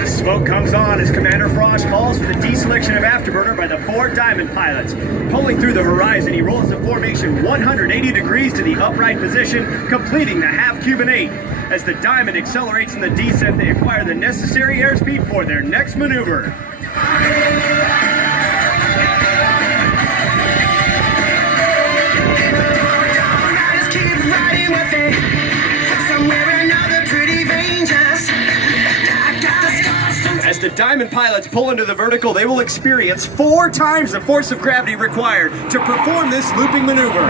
The smoke comes on as Commander Frost calls for the deselection of Afterburner by the 4 Diamond pilots. Pulling through the horizon, he rolls the formation 180 degrees to the upright position, completing the half Cuban 8. As the Diamond accelerates in the descent, they acquire the necessary airspeed for their next maneuver. As the Diamond pilots pull into the vertical, they will experience 4 times the force of gravity required to perform this looping maneuver.